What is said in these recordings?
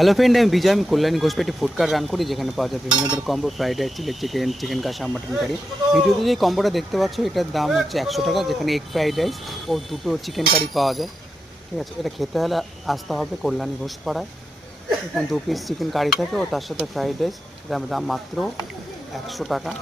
Hello friend, আমি বিজয়। আমি Kalyani Ghoshpeti food cart run করি, যেখানে পাওয়া যায় বিভিন্ন ধরনের combo, fried rice, chilli chicken, chicken কষা, মাটন কারি। ভিডিওতে যে কম্বোটা দেখতে পাচ্ছ, এটার দাম হচ্ছে 100 টাকা, যেখানে এগ ফ্রাইড রাইস ও দুটো চিকেন কারি পাওয়া যায়। ঠিক আছে, এটা খেতে হলে আসতে হবে কল্যাণী ঘোষপাড়ায়। এখানে 2 পিস চিকেন কারি থাকে ও তার সাথে ফ্রাইড রাইস। এটার দাম মাত্র 100 টাকা।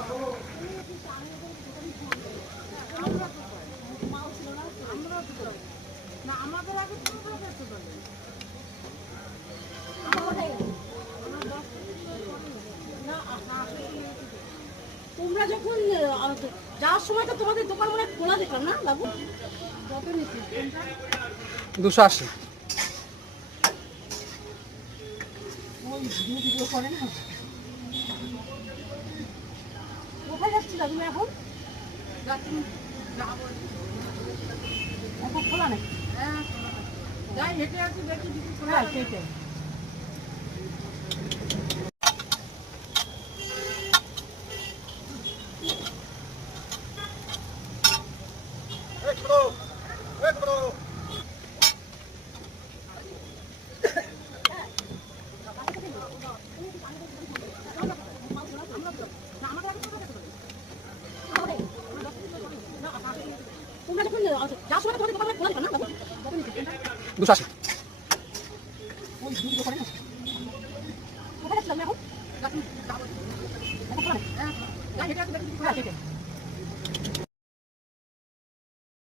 তোমরা যখন যাওয়ার সময় তো তোমাদের দোকান মনে খোলা দেখলাম না বাবু? কত নিচ্ছি? 280। ওই ভিডিও করে না। কোথায় যাচ্ছি তুমি এখন? এখন খোলা নাকি? হ্যাঁ, যাই হেঁটে আসি, দেখি কিছু খোলা আছে। তোমরা যখন যাওয়ার সময় তোমাদের দোকান খোলা দেখলাম না বাবু? কত নিচ্ছি? 280। ওই ভিডিও করে না। কোথায় যাচ্ছি এখন? এখন খোলা নাকি? হ্যাঁ, যাই হেঁটে আসি, দেখি কিছু খোলা আছে।